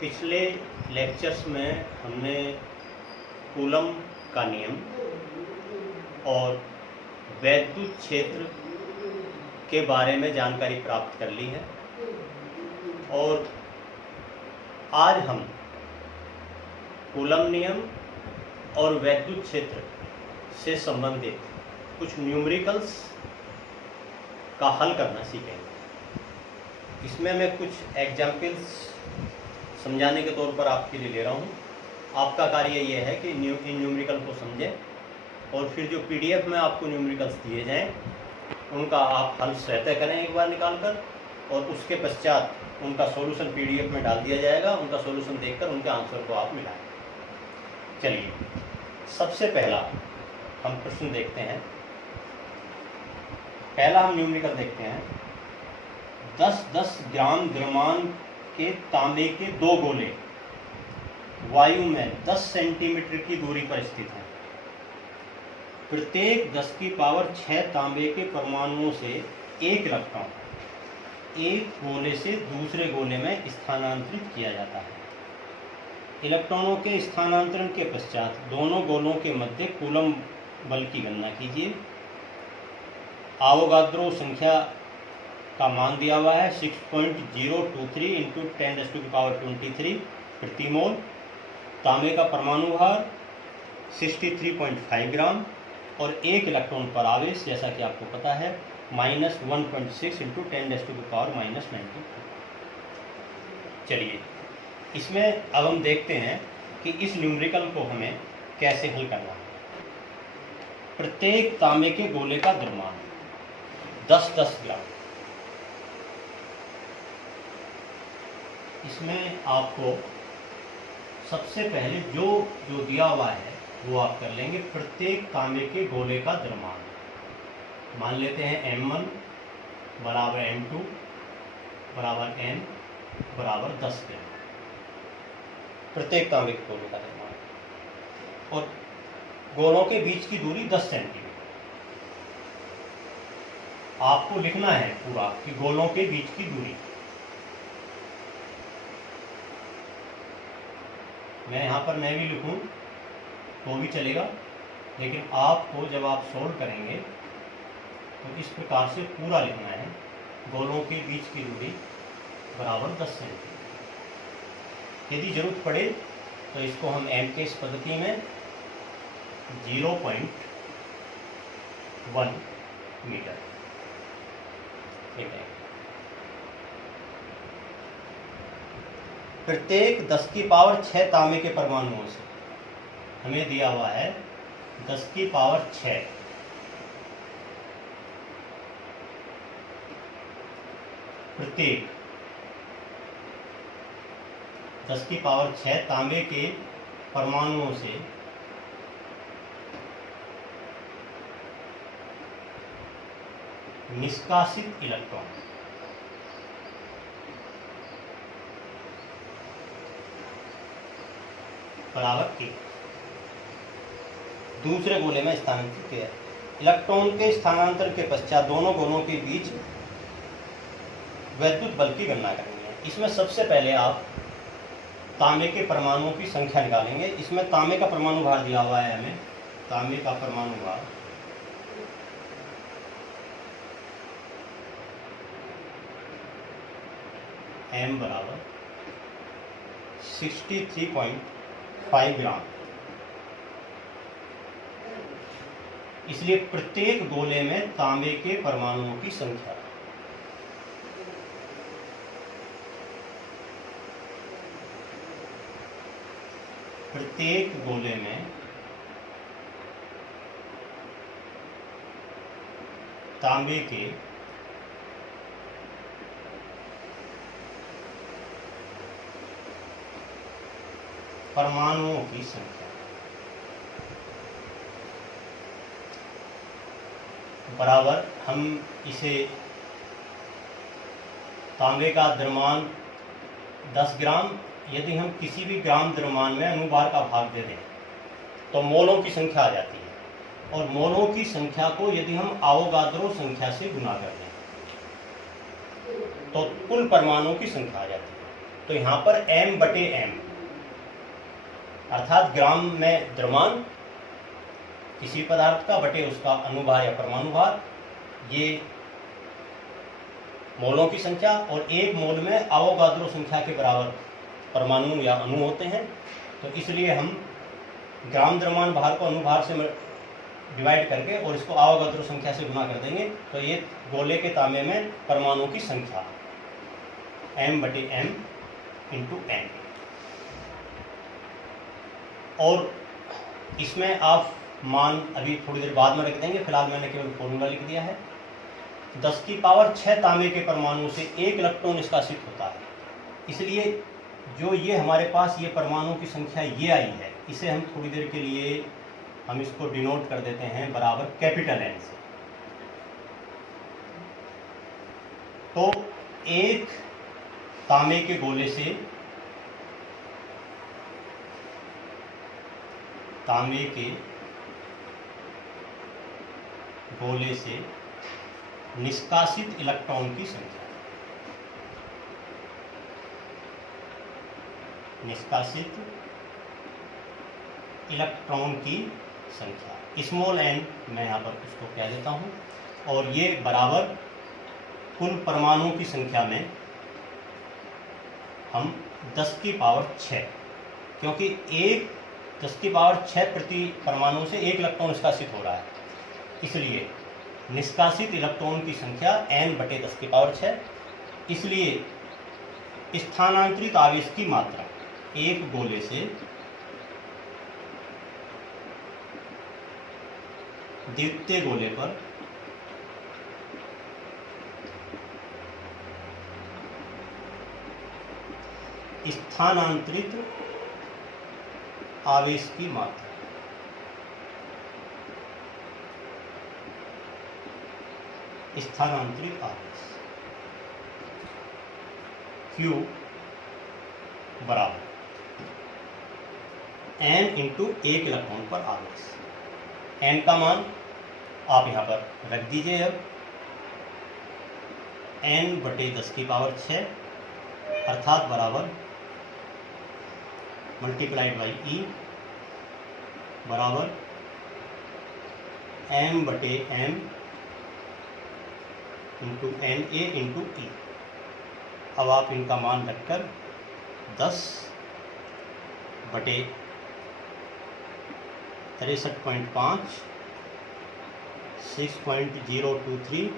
पिछले लेक्चर्स में हमने कूलम का नियम और वैद्युत क्षेत्र के बारे में जानकारी प्राप्त कर ली है और आज हम कूलम नियम और वैद्युत क्षेत्र से संबंधित कुछ न्यूमेरिकल्स का हल करना सीखेंगे। इसमें मैं कुछ एग्जाम्पल्स समझाने के तौर पर आपके लिए ले रहा हूँ। आपका कार्य ये है कि इन न्यूमेरिकल को समझें और फिर जो पीडीएफ में आपको न्यूमेरिकल्स दिए जाएं उनका आप हल स्वतः करें एक बार निकाल कर, और उसके पश्चात उनका सॉल्यूशन पीडीएफ में डाल दिया जाएगा। उनका सॉल्यूशन देखकर उनके आंसर को आप मिलाएं। चलिए, सबसे पहला हम प्रश्न देखते हैं। पहला हम न्यूमेरिकल देखते हैं। 10-10 ग्राम द्रव्यमान के तांबे के 2 गोले वायु में 10 सेंटीमीटर की दूरी पर स्थित हैं। प्रत्येक 10⁶ तांबे के परमाणुओं से एक इलेक्ट्रॉन एक गोले से दूसरे गोले में स्थानांतरित किया जाता है। इलेक्ट्रॉनों के स्थानांतरण के पश्चात दोनों गोलों के मध्य कूलम बल की गणना कीजिए। आवोगाद्रो संख्या का मान दिया हुआ है 6.023 × 10⁻23 प्रति मोल। तांबे का परमाणु भार 63.5 ग्राम और एक इलेक्ट्रॉन पर आवेश, जैसा कि आपको पता है, -1.6 × 10⁻−92। चलिए, इसमें अब हम देखते हैं कि इस न्यूमेरिकल को हमें कैसे हल करना है। प्रत्येक तांबे के गोले का द्रव्यमान 10-10 ग्राम। इसमें आपको सबसे पहले जो दिया हुआ है वो आप कर लेंगे। प्रत्येक तांबे के गोले का द्रव्यमान मान लेते हैं m1 = m2 = n = 10 ग्राम। प्रत्येक तांबे के गोले का द्रव्यमान और गोलों के बीच की दूरी 10 सेंटीमीटर। आपको लिखना है पूरा कि गोलों के बीच की दूरी। मैं यहाँ पर मैं भी लिखूँ तो भी चलेगा, लेकिन आपको जब आप सोल्व करेंगे तो इस प्रकार से पूरा लिखना है। गोलों के बीच की दूरी बराबर 10 सेंटीमीटर। यदि जरूरत पड़े तो इसको हम एम के इस पद्धति में 0.1 मीटर लिखेंगे। प्रत्येक 10⁶ तांबे के परमाणुओं से हमें दिया हुआ है 10⁶ प्रत्येक 10⁶ तांबे के परमाणुओं से निष्कासित इलेक्ट्रॉन बराबर 1 दूसरे गोले में स्थानांतरित किया। इलेक्ट्रॉन के स्थानांतरण के पश्चात दोनों गोलों के बीच वैद्युत बल की गणना करनी है। इसमें सबसे पहले आप तांबे के परमाणुओं की संख्या निकालेंगे। इसमें तांबे का परमाणु भार दिया हुआ है हमें। तांबे का परमाणु भार m = 63.5 ग्राम। इसलिए प्रत्येक गोले में तांबे के परमाणुओं की संख्या प्रत्येक गोले में तांबे के परमाणुओं की संख्या बराबर, हम इसे तांबे का द्रव्यमान 10 ग्राम, यदि हम किसी भी ग्राम द्रव्यमान में अनुभार का भाग दे दें तो मोलों की संख्या आ जाती है, और मोलों की संख्या को यदि हम आवोगाद्रो संख्या से गुना कर दें तो कुल परमाणुओं की संख्या आ जाती है। तो यहाँ पर m/m अर्थात ग्राम में द्रव्यमान किसी पदार्थ का बटे उसका अणुभार या परमाणु भार, ये मोलों की संख्या, और एक मोल में अवोगाद्रो संख्या के बराबर परमाणु या अणु होते हैं। तो इसलिए हम ग्राम द्रव्यमान भार को अणुभार से डिवाइड करके और इसको अवोगाद्रो संख्या से गुना कर देंगे, तो ये गोले के तांबे में परमाणुओं की संख्या m/m × n। और इसमें आप मान अभी थोड़ी देर बाद में रख देंगे, फिलहाल मैंने केवल फॉर्मूला लिख दिया है। 10⁶ तांबे के परमाणु से 1 इलेक्ट्रॉन निष्कासित होता है, इसलिए जो ये हमारे पास ये परमाणु की संख्या ये आई है, इसे हम थोड़ी देर के लिए हम इसको डिनोट कर देते हैं बराबर कैपिटल N से। तो एक तांबे के गोले से निष्कासित इलेक्ट्रॉन की संख्या, स्मॉल n मैं यहाँ पर इसको कह देता हूँ, और ये बराबर कुल परमाणुओं की संख्या में हम 10⁶, क्योंकि 10⁶ प्रति परमाणु से 1 इलेक्ट्रॉन निष्कासित हो रहा है, इसलिए निष्कासित इलेक्ट्रॉन की संख्या n/10⁶। इसलिए स्थानांतरित आवेश की मात्रा एक गोले से द्वितीय गोले पर स्थानांतरित आवेश की मात्रा Q बराबर n × 1 इलेक्ट्रॉन पर आवेश। n का मान आप यहाँ पर रख दीजिए। अब n/10⁶ अर्थात बराबर मल्टीप्लाइड बाई E बराबर m/m × Na × E। अब आप इनका मान रखकर 10/63.5 6.023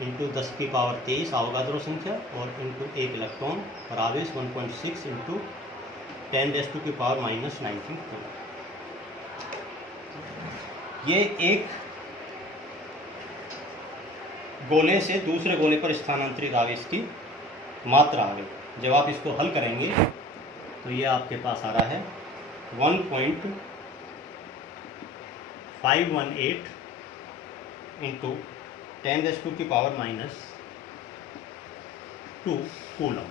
× 10⁻23 अवोगाद्रो संख्या और × 1 इलेक्ट्रॉन और आवेश 1.6 × 10⁻⁻19। ये एक गोले से दूसरे गोले पर स्थानांतरित आवेश की मात्रा आ गई। जब आप इसको हल करेंगे तो ये आपके पास आ रहा है 1.518 × 10⁻⁻2 कूलम।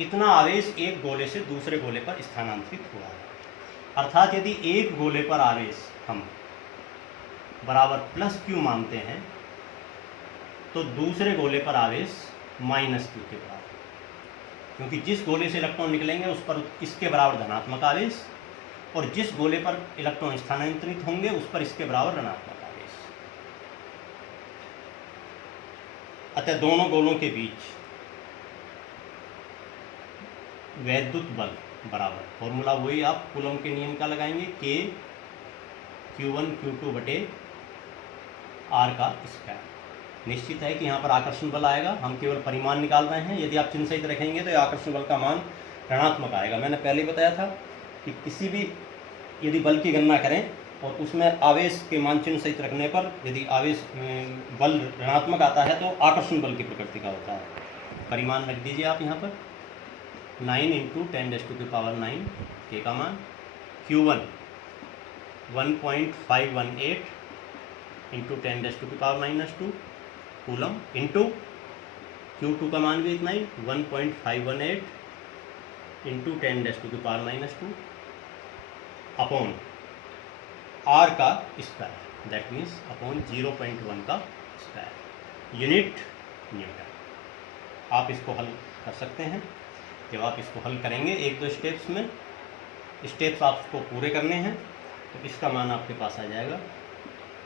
इतना आवेश एक गोले से दूसरे गोले पर स्थानांतरित हुआ है। अर्थात यदि एक गोले पर आवेश हम बराबर +Q मानते हैं तो दूसरे गोले पर आवेश -Q के बराबर, क्योंकि जिस गोले से इलेक्ट्रॉन निकलेंगे उस पर इसके बराबर धनात्मक आवेश और जिस गोले पर इलेक्ट्रॉन स्थानांतरित होंगे उस पर इसके बराबर ऋणात्मक आवेश। अतः दोनों गोलों के बीच वैद्युत बल बराबर, फॉर्मूला वही आप कूलम के नियम का लगाएंगे, K Q1 Q2/R का स्क्वायर। निश्चित है कि यहाँ पर आकर्षण बल आएगा, हम केवल परिमाण निकाल रहे हैं। यदि आप चिन्ह सहित रखेंगे तो आकर्षण बल का मान ऋणात्मक आएगा। मैंने पहले ही बताया था कि किसी भी यदि बल की गणना करें और उसमें आवेश के मान चिन्ह सहित रखने पर यदि आवेश बल ऋणात्मक आता है तो आकर्षण बल की प्रकृति का होता है। परिमाण रख दीजिए आप यहाँ पर 9 × 10⁻⁹ K का मान, Q1 1.518 × 10⁻⁻2 कूलम इंटू Q2 का मान भी इतना ही 1.518 × 10⁻⁻2 अपॉन R का स्क्वायर, दैट मीन्स अपॉन 0.1 का स्क्वायर, यूनिट न्यूटन। आप इसको हल कर सकते हैं। जब आप इसको हल करेंगे 1-2 स्टेप्स में, स्टेप्स आपको पूरे करने हैं, तो इसका मान आपके पास आ जाएगा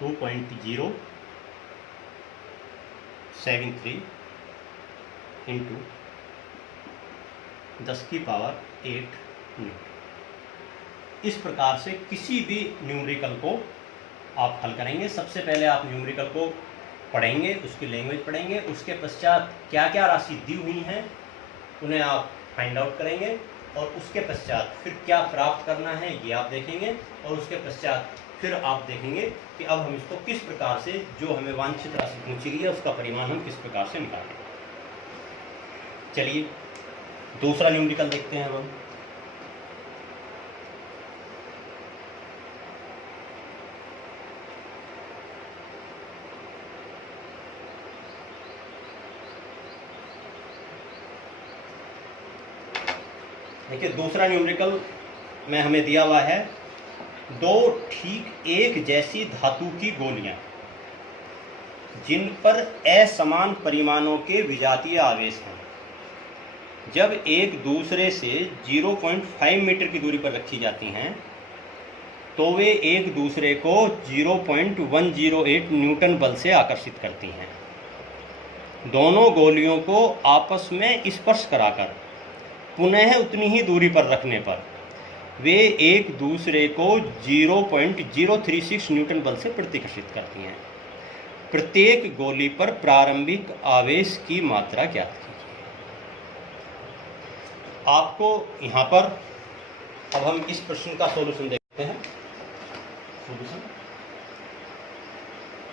2.073 इंटू 10⁸ न्यूटन। इस प्रकार से किसी भी न्यूमेरिकल को आप हल करेंगे। सबसे पहले आप न्यूमेरिकल को पढ़ेंगे, उसकी लैंग्वेज पढ़ेंगे, उसके पश्चात क्या क्या राशि दी हुई हैं उन्हें आप फाइंड आउट करेंगे, और उसके पश्चात फिर क्या प्राप्त करना है ये आप देखेंगे, और उसके पश्चात फिर आप देखेंगे कि अब हम इसको किस प्रकार से, जो हमें वांछित राशि पूछी गई है उसका परिमाण हम किस प्रकार से निकालेंगे। चलिए दूसरा न्यूमेरिकल देखते हैं अब हम। देखिए दूसरा न्यूमेरिकल में हमें दिया हुआ है 2 ठीक एक जैसी धातु की गोलियां जिन पर असमान परिमाणों के विजातीय आवेश हैं, जब एक दूसरे से 0.5 मीटर की दूरी पर रखी जाती हैं तो वे एक दूसरे को 0.108 न्यूटन बल से आकर्षित करती हैं। दोनों गोलियों को आपस में स्पर्श कराकर पुनः उतनी ही दूरी पर रखने पर वे एक दूसरे को 0.036 न्यूटन बल से प्रतिकर्षित करती हैं। प्रत्येक गोली पर प्रारंभिक आवेश की मात्रा ज्ञात कीजिए। आपको यहाँ पर अब हम इस प्रश्न का सॉल्यूशन देखते हैं। सॉल्यूशन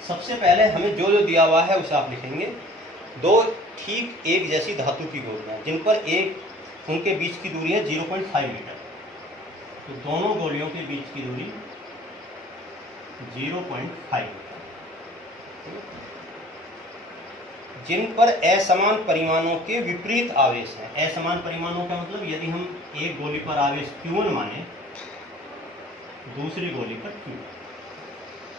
सबसे पहले हमें जो दिया हुआ है उसे आप लिखेंगे। 2 ठीक एक जैसी धातु की गोलियां जिन पर उनके बीच की दूरी है 0.5 मीटर, तो दोनों गोलियों के बीच की दूरी 0.5 मीटर, जिन पर असमान परिमाणों के विपरीत आवेश हैं। असमान परिमाणों का मतलब यदि हम एक गोली पर आवेश Q1 माने, दूसरी गोली पर Q2,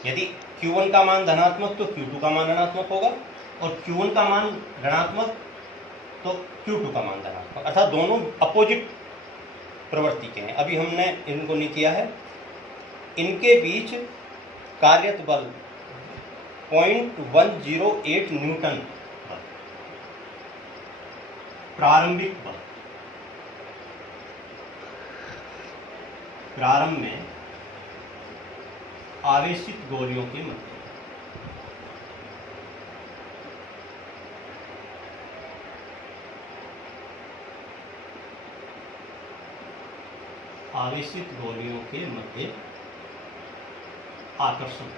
यदि Q1 का मान धनात्मक तो Q2 का मान ऋणात्मक होगा, और Q1 का मान ऋणात्मक तो Q2 का मान धनात्मक, अर्थात दोनों अपोजिट प्रवृत्ति के हैं। अभी हमने इनको नहीं किया है। इनके बीच कार्यरत बल 0.108 न्यूटन बल, प्रारंभिक बल प्रारंभ में आवेशित गोलियों के मध्य आवेशित गोलियों के मध्य आकर्षण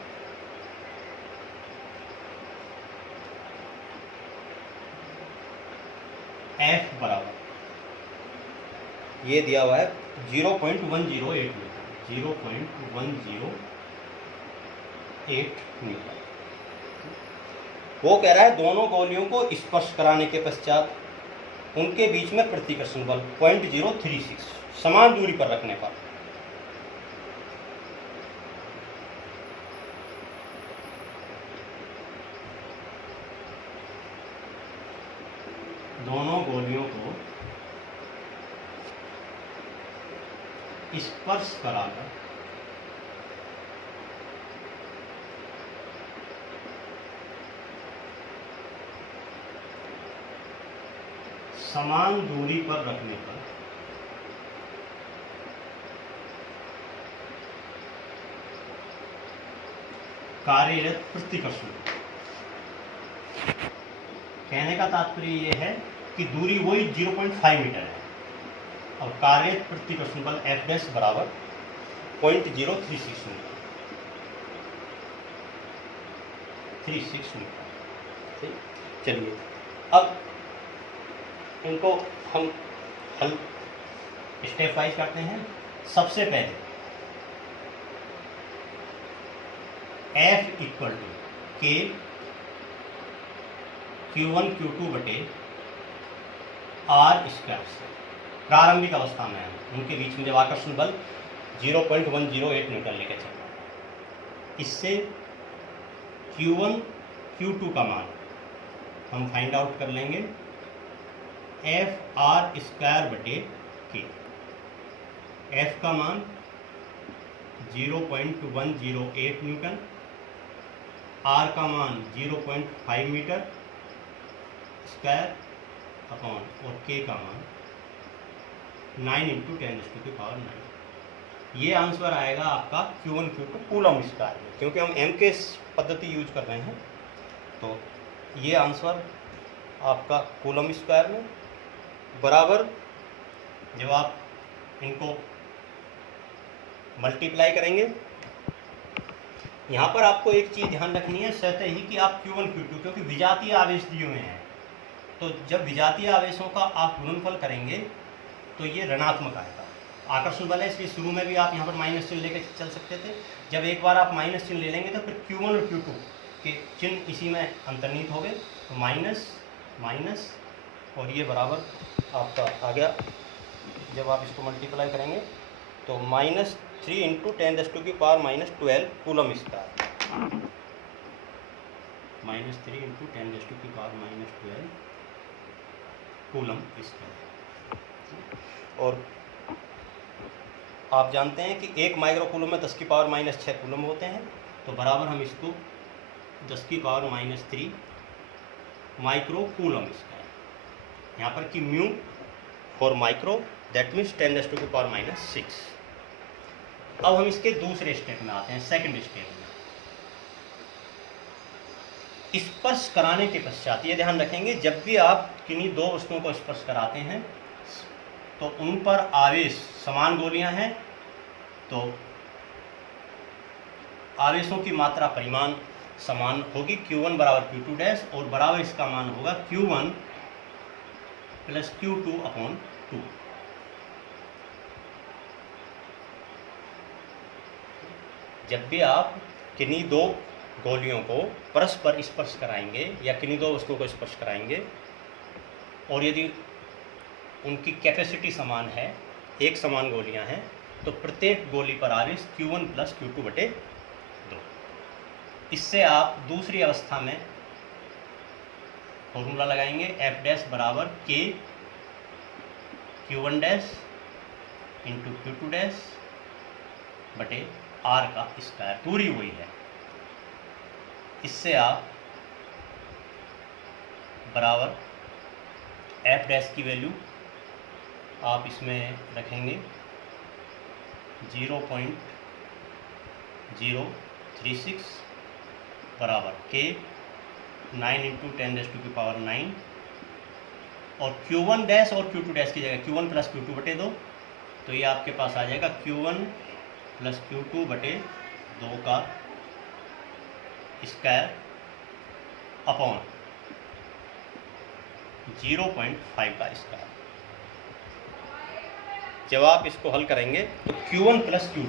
F बराबर, ये दिया हुआ है 0.108 न्यूटन, 0.108 न्यूटन। वो कह रहा है दोनों गोलियों को स्पर्श कराने के पश्चात उनके बीच में प्रतिकर्षण बल 0.036 समान दूरी पर रखने पर दोनों गोलियों को स्पर्श कराकर समान दूरी पर रखने पर कार्यरत प्रतिकर्षण। कहने का तात्पर्य यह है कि दूरी वही 0.5 मीटर है और कार्यरत प्रतिकर्षण बल F डैश बराबर 0.036 मीटर, 36 मीटर। ठीक, चलिए अब इनको हम हल स्टेप वाइज करते हैं। सबसे पहले F equal to K Q1 Q2 बटे R स्क्वायर से प्रारंभिक अवस्था में है, उनके बीच में जब आकर्षण बल 0.108 न्यूटन लेकर चल रहा है, इससे Q1 Q2 का मान हम फाइंड आउट कर लेंगे एफ आर स्क्वायर बटे के। एफ का मान 0.108 न्यूटन, आर का मान 0.5 मीटर स्क्वायर अपॉन और के का मान 9 × 10⁻⁹। ये आंसर आएगा आपका Q1 Q2 कूलम स्क्वायर में, क्योंकि हम एम के पद्धति यूज कर रहे हैं। तो ये आंसर आपका कूलम स्क्वायर में बराबर, जब आप इनको मल्टीप्लाई करेंगे, यहाँ पर आपको एक चीज़ ध्यान रखनी है सतह ही कि आप Q1 Q2, क्योंकि विजातीय आवेश दिए हुए हैं, तो जब विजातीय आवेशों का आप गुणनफल करेंगे तो ये ऋणात्मक आएगा। आकर्षण बल है, इसलिए शुरू में भी आप यहाँ पर माइनस चिन्ह लेकर चल सकते थे। जब एक बार आप माइनस चिन्ह ले लेंगे तो फिर Q1 और Q2 के चिन्ह इसी में अंतर्निहित हो गए, तो माइनस माइनस और ये बराबर आपका आ गया। जब आप इसको मल्टीप्लाई करेंगे तो -3 × 10⁻⁻12 कूलम स्क्वायर, -3 × 10⁻⁻12 कूलम स्क्वायर। और आप जानते हैं कि 1 माइक्रो कूलम में 10⁻⁻6 कूलम होते हैं, तो बराबर हम इसको 10⁻³ माइक्रो कूलम स्क्वायर, यहाँ पर कि mu for micro, that means 10⁻⁻6। अब हम इसके दूसरे स्टेप में आते हैं, सेकंड स्टेप में। स्पर्श कराने के पश्चात ये ध्यान रखेंगे, जब भी आप किन्हीं दो वस्तुओं को स्पर्श कराते हैं तो उन पर आवेश समान गोलियां हैं, तो आवेशों की मात्रा परिमाण समान होगी। Q1 बराबर Q2 डैश, और बराबर इसका मान होगा Q1 + Q2/2। जब भी आप किन्हीं दो गोलियों को परस्पर स्पर्श कराएंगे या किन्हीं दो वस्तुओं को स्पर्श कराएंगे, और यदि उनकी कैपेसिटी समान है, एक समान गोलियां हैं, तो प्रत्येक गोली पर आवेश Q1 + Q2/2। इससे आप दूसरी अवस्था में फॉर्मूला लगाएंगे, F डैश बराबर K Q1 dash × Q2 dash बटे R का स्क्वायर, पूरी हुई है। इससे आप बराबर F डैश की वैल्यू आप इसमें रखेंगे 0.036 बराबर K 9 × 10⁻⁹, और Q1 डैश और Q2 डैश की जगह Q1 + Q2/2, तो ये आपके पास आ जाएगा Q1 + Q2/2 का स्क्वायर अपॉन 0.5 का स्क्वायर। जब आप इसको हल करेंगे तो Q1 + Q2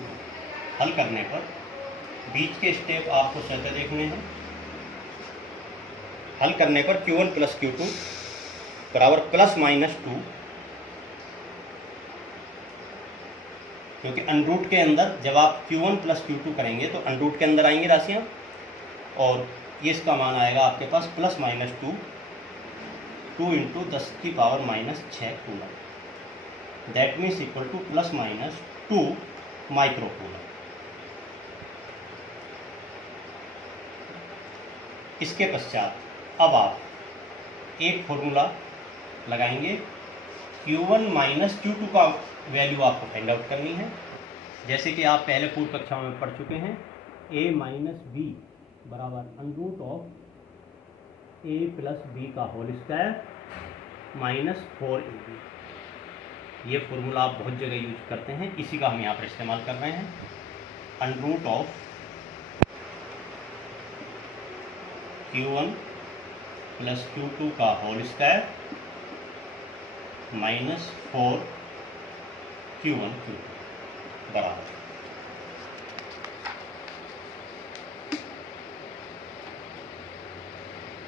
हल करने पर बीच के स्टेप आपको सतह देखने हैं। हल करने पर Q1 + Q2 बराबर ±2, क्योंकि अंडरूट के अंदर जब आप Q1 + Q2 करेंगे तो अंडरूट के अंदर आएंगी राशियाँ, और ये इसका मान आएगा आपके पास +-2 × 10⁻⁻6 coulomb, that means equal to ±2 micro coulomb. इसके पश्चात अब आप एक फॉर्मूला लगाएंगे, Q1 - Q2 का वैल्यू आपको फाइंड आउट करनी है, जैसे कि आप पहले पूर्व कक्षाओं में पढ़ चुके हैं। A - B बराबर √A + B का होल स्क्वायर -4AB। ये फॉर्मूला आप बहुत जगह यूज करते हैं, इसी का हम यहाँ पर इस्तेमाल कर रहे हैं। √Q1 + Q2 का होल स्क्वायर -4Q1 Q2 बराबर,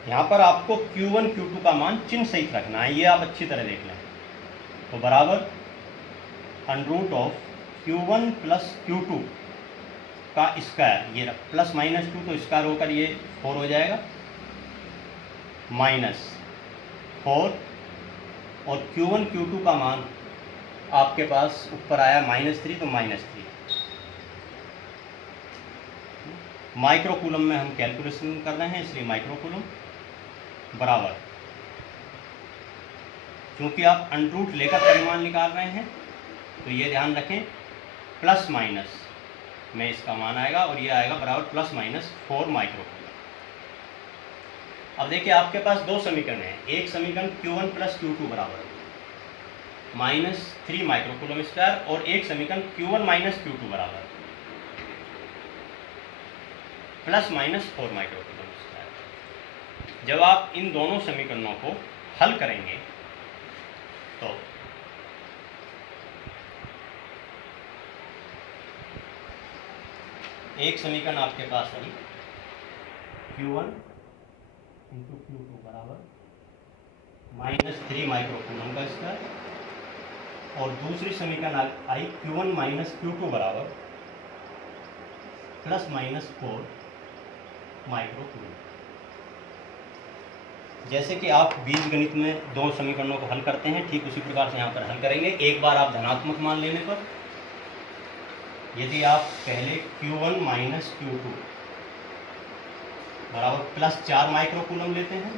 यहाँ पर आपको Q1 Q2 का मान चिन्ह सहित रखना है, ये आप अच्छी तरह देख लें। तो बराबर √Q1 + Q2 का स्क्वायर, ये +-2 तो स्क्वायर होकर ये 4 हो जाएगा, -4 और Q1 Q2 का मान आपके पास ऊपर आया -3, तो -3 माइक्रो कूलम में हम कैलकुलेशन कर रहे हैं, इसलिए माइक्रो कूलम बराबर, क्योंकि आप अंडरूट लेकर परिमाण निकाल रहे हैं तो ये ध्यान रखें प्लस माइनस में इसका मान आएगा और ये आएगा बराबर ±4 माइक्रो कूलम। अब देखिए आपके पास दो समीकरण हैं, एक समीकरण Q1 + Q2 बराबर -3 माइक्रो कूलम स्क्वायर और एक समीकरण Q1 - Q2 बराबर ±4 माइक्रो कूलम स्क्वायर। जब आप इन दोनों समीकरणों को हल करेंगे तो एक समीकरण आपके पास आई Q1 × Q2 बराबर -3 माइक्रो कूलम का स्क्वायर और दूसरी समीकरण आई Q1 - Q2 बराबर ±4 माइक्रो कूलम। जैसे कि आप बीजगणित में दो समीकरणों को हल करते हैं, ठीक उसी प्रकार से यहाँ पर हल करेंगे। एक बार आप धनात्मक मान लेने पर, यदि आप पहले Q1 - Q2 बराबर +4 माइक्रो कूलम लेते हैं,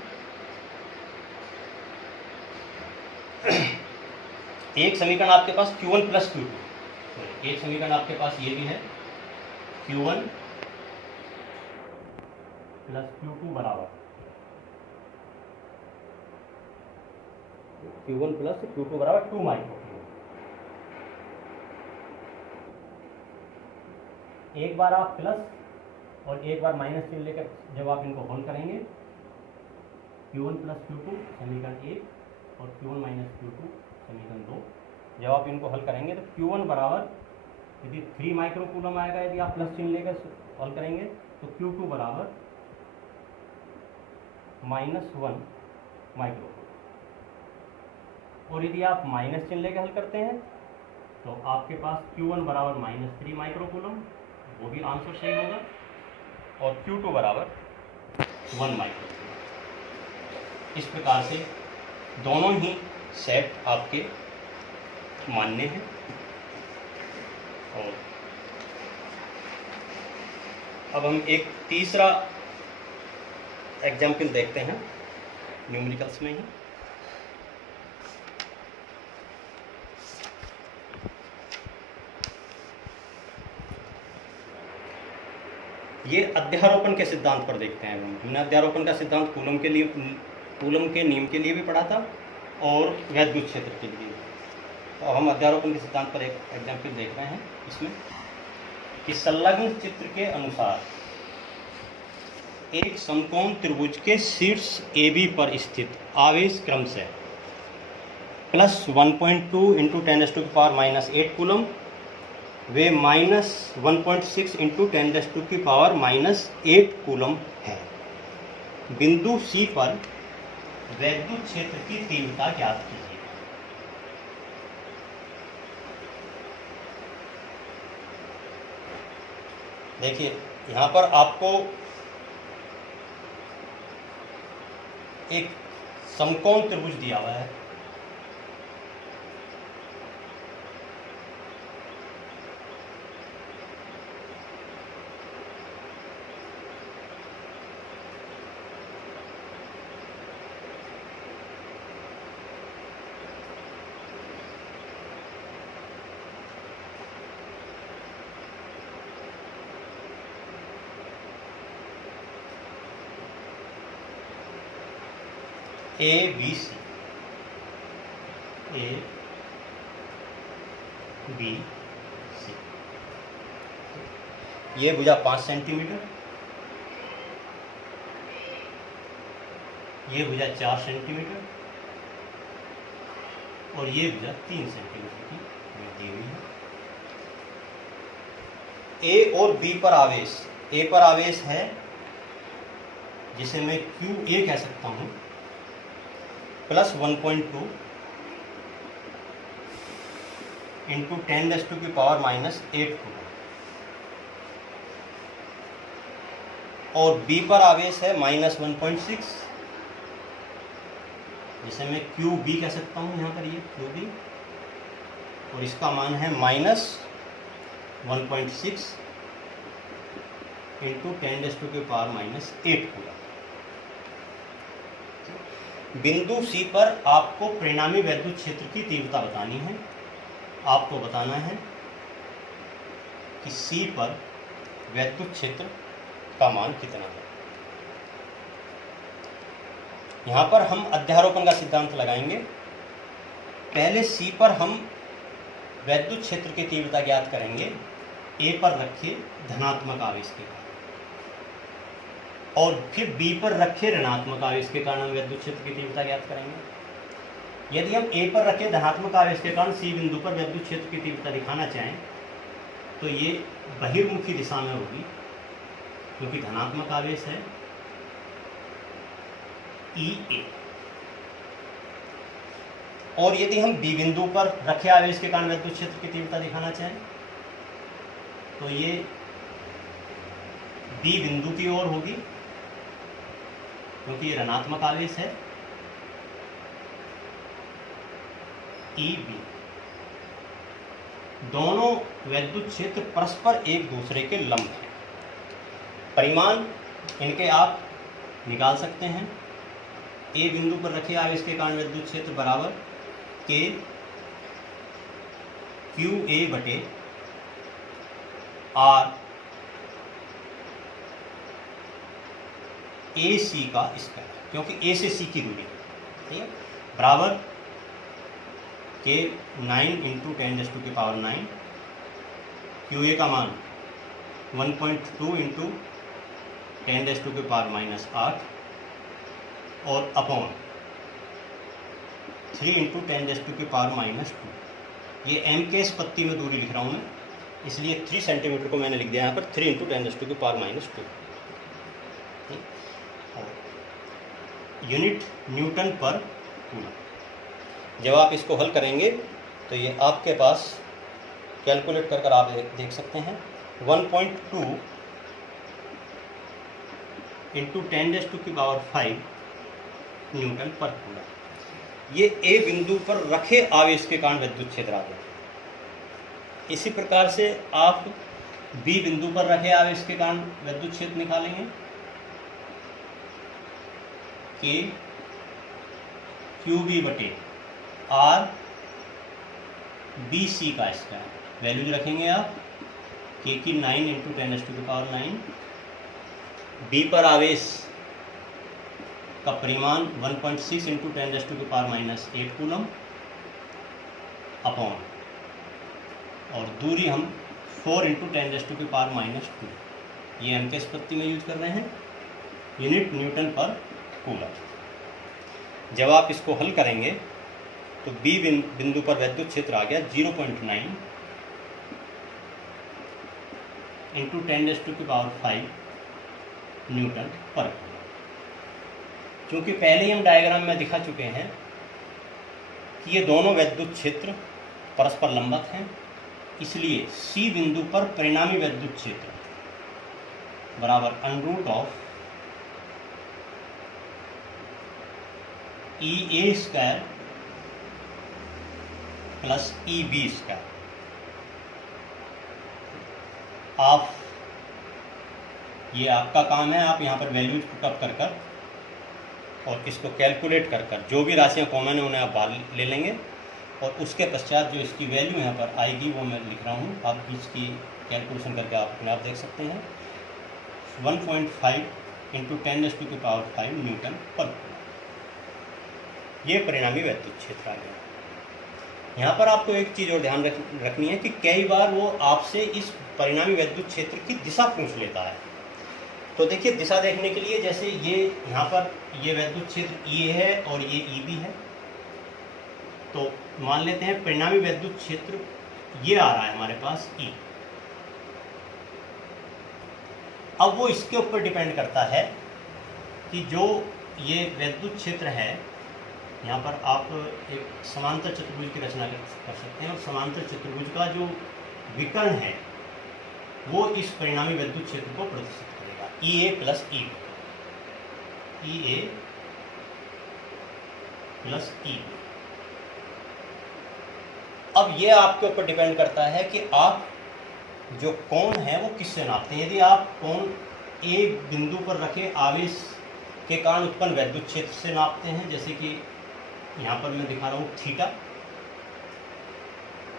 एक समीकरण आपके पास Q1 + Q2, एक समीकरण आपके पास ये भी है Q1 + Q2 बराबर Q1 + Q2 बराबर 2 माइक्रो कूलम। एक बार आप प्लस और एक बार माइनस चिन्ह लेकर जब आप इनको होल करेंगे, Q1 + Q2 समीकरण 1 और Q1 - Q2 समीकरण 2, जब आप इनको हल करेंगे तो Q1 बराबर यदि 3 माइक्रो कूलम आएगा, यदि आप प्लस चिन्ह लेकर हल करेंगे तो Q2 बराबर -1 माइक्रो कूलम, और यदि आप माइनस चिन्ह लेकर हल करते हैं तो आपके पास Q1 बराबर -3 माइक्रो कूलम, वो भी आंसर सही होगा, और Q2 बराबर 1 माइक्रो कूलम। इस प्रकार से दोनों ही सेट आपके मान्य हैं। और अब हम एक तीसरा एग्जाम्पल देखते हैं न्यूमेरिकल्स में ही। ये अध्यारोपण के सिद्धांत पर देखते हैं। हमने अध्यारोपण का सिद्धांत कूलम के नियम के लिए भी पढ़ा था और वैद्युत क्षेत्र के लिए। तो हम अध्यारोपण के सिद्धांत पर एक एग्जाम्पल देख रहे हैं इसमें कि संलग्न चित्र के अनुसार एक समकोण त्रिभुज के शीर्ष AB पर स्थित आवेश क्रमशः +1.2 × 10⁻⁻8 कूलम वे -1.6 × 10⁻⁻8 कूलम है। बिंदु C पर वैद्युत क्षेत्र की तीव्रता ज्ञात कीजिए। देखिए यहाँ पर आपको एक समकोण त्रिभुज दिया हुआ है, ABC, ये भुजा 5 सेंटीमीटर, ये भुजा 4 सेंटीमीटर और ये भुजा 3 सेंटीमीटर की दी हुई है। A और B पर आवेश, A पर आवेश है जिसे मैं QA कह सकता हूँ, +1.2 × 10⁻⁻8 कूलम, और B पर आवेश है -1.6 जैसे मैं क्यू बी कह सकता हूँ यहाँ पर, ये क्यू बी, और इसका मान है -1.6 इंटू 10⁻⁻8 कूलम। बिंदु सी पर आपको परिणामी वैद्युत क्षेत्र की तीव्रता बतानी है। आपको बताना है कि सी पर वैद्युत क्षेत्र का मान कितना है। यहाँ पर हम अध्यारोपण का सिद्धांत लगाएंगे। पहले सी पर हम वैद्युत क्षेत्र की तीव्रता ज्ञात करेंगे ए पर रखे धनात्मक आवेश के कारण, और फिर बी पर रखे ऋणात्मक आवेश के कारण हम वैद्युत क्षेत्र की तीव्रता ज्ञात करेंगे। यदि हम ए पर रखे धनात्मक आवेश के कारण सी बिंदु पर वैद्युत क्षेत्र की तीव्रता दिखाना चाहें तो ये बहिर्मुखी दिशा में होगी, क्योंकि धनात्मक आवेश है E A। और यदि हम बी बिंदु पर रखे आवेश के कारण वैद्युत क्षेत्र की तीव्रता दिखाना चाहें तो ये बी बिंदु की ओर होगी, क्योंकि ये ऋणात्मक आवेश है EB। दोनों वैद्युत क्षेत्र परस्पर एक दूसरे के लंब हैं। परिमाण इनके आप निकाल सकते हैं। ए बिंदु पर रखे आवेश के कारण वैद्युत क्षेत्र बराबर के क्यू ए बटे आर ए सी का स्क्वायर, क्योंकि ए से सी की दूरी, ठीक है, बराबर के 9 इंटू 10⁻⁹, क्यू ए का मान 1.2 इंटू 10⁻⁸, और अपॉन 3 इंटू 10⁻⁻²। ये एम के स्पत्ति में दूरी लिख रहा हूँ मैं, इसलिए 3 सेंटीमीटर को मैंने लिख दिया यहाँ पर 3 इंटू 10⁻⁻²। यूनिट न्यूटन पर कूलम। जब आप इसको हल करेंगे तो ये आपके पास कैलकुलेट कर आप देख सकते हैं 1.2 इंटू 10⁵ न्यूटन पर कूलम। ये ए बिंदु पर रखे आवेश के कारण विद्युत क्षेत्र आ गया। इसी प्रकार से आप बी बिंदु पर रखे आवेश के कारण विद्युत क्षेत्र निकालेंगे कि क्यू बी बटे आर बी सी का स्क्वायर। वैल्यूज रखेंगे आप के की 9 इंटू 10⁻⁹, बी पर आवेश का परिमाण 1.6 इंटू 10⁻⁸ कूलम, अपॉन, और दूरी हम 4 इंटू 10⁻⁻²। ये हम किस पत्ती में यूज कर रहे हैं, यूनिट न्यूटन पर कूलम। जब आप इसको हल करेंगे तो बी बिंदु पर विद्युत क्षेत्र आ गया 0.9 इंटू 10⁵ न्यूटन पर कूलम। क्योंकि पहले ही हम डायग्राम में दिखा चुके हैं कि ये दोनों विद्युत क्षेत्र परस्पर लंबवत हैं, इसलिए सी बिंदु पर परिणामी विद्युत क्षेत्र बराबर √ऑफ EA² प्लस EB²। आप, ये आपका काम है, आप यहाँ पर वैल्यूज पुटअप कर कर और इसको कैलकुलेट कर कर जो भी राशियाँ कॉमन है उन्हें आप बाहर ले लेंगे, और उसके पश्चात जो इसकी वैल्यू यहाँ पर आएगी वो मैं लिख रहा हूँ। आप इसकी कैलकुलेशन करके आप अपने आप देख सकते हैं। 1.5 इंटू 10⁵ न्यूटन पर कूलम। ये परिणामी विद्युत क्षेत्र आ गया। यहाँ पर आपको एक चीज़ और ध्यान रखनी है कि कई बार वो आपसे इस परिणामी विद्युत क्षेत्र की दिशा पूछ लेता है। तो देखिए, दिशा देखने के लिए जैसे ये यहाँ पर ये विद्युत क्षेत्र E है और ये EB है, तो मान लेते हैं परिणामी विद्युत क्षेत्र ये आ रहा है हमारे पास E। अब वो इसके ऊपर डिपेंड करता है कि जो ये विद्युत क्षेत्र है, यहाँ पर आप एक समांतर चतुर्भुज की रचना कर सकते हैं, और समांतर चतुर्भुज का जो विकर्ण है वो इस परिणामी विद्युत क्षेत्र को प्रदर्शित करेगा, EA plus EB। EA plus E. अब ये आपके ऊपर डिपेंड करता है कि आप जो कोण है वो किससे नापते हैं। यदि आप कोण ए बिंदु पर रखे आवेश के कारण उत्पन्न वैद्युत क्षेत्र से नापते हैं, जैसे कि यहाँ पर मैं दिखा रहा हूँ थीटा,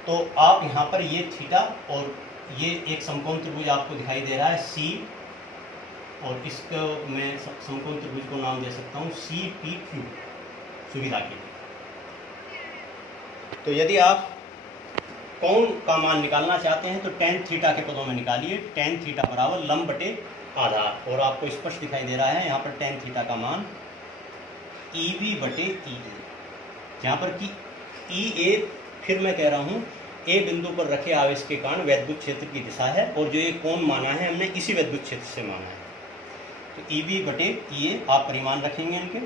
तो आप यहाँ पर ये थीटा और ये एक समकोण त्रिभुज आपको दिखाई दे रहा है सी, और इसको मैं समकोण त्रिभुज को नाम दे सकता हूँ सी पी क्यू सुविधा के लिए। तो यदि आप कोण का मान निकालना चाहते हैं तो टेन थीटा के पदों में निकालिए। टेन थीटा बराबर लंब बटे आधार, और आपको स्पष्ट दिखाई दे रहा है यहाँ पर टेन थीटा का मान ई बी बटे ई ए, जहाँ पर कि ई ए, फिर मैं कह रहा हूँ, ए बिंदु पर रखे आवेश के कारण वैद्युत क्षेत्र की दिशा है, और जो ये कोण माना है हमने इसी वैद्युत क्षेत्र से माना है। तो ई बी बटे ई ए आप परिमाण रखेंगे इनके।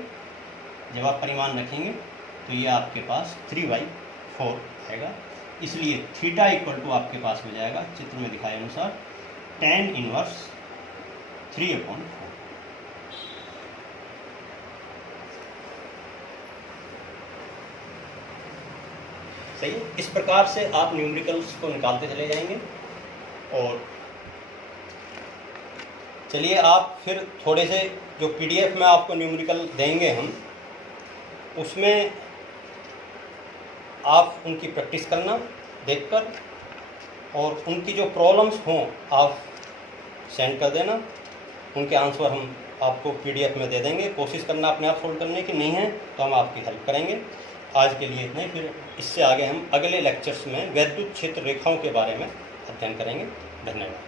जब आप परिमाण रखेंगे तो ये आपके पास 3/4 आएगा, इसलिए थीटा इक्वल टू आपके पास हो जाएगा चित्र में दिखाए अनुसार tan इनवर्स 3/4। सही है। इस प्रकार से आप न्यूमेरिकल्स को निकालते चले जाएंगे। और चलिए आप फिर थोड़े से जो पीडीएफ में आपको न्यूमेरिकल देंगे हम, उसमें आप उनकी प्रैक्टिस करना देखकर, और उनकी जो प्रॉब्लम्स हों आप सेंड कर देना। उनके आंसर हम आपको पीडीएफ में दे देंगे। कोशिश करना अपने आप सोल्व करने की, नहीं है तो हम आपकी हेल्प करेंगे। आज के लिए इतना ही, फिर इससे आगे हम अगले लेक्चर्स में वैद्युत क्षेत्र रेखाओं के बारे में अध्ययन करेंगे। धन्यवाद।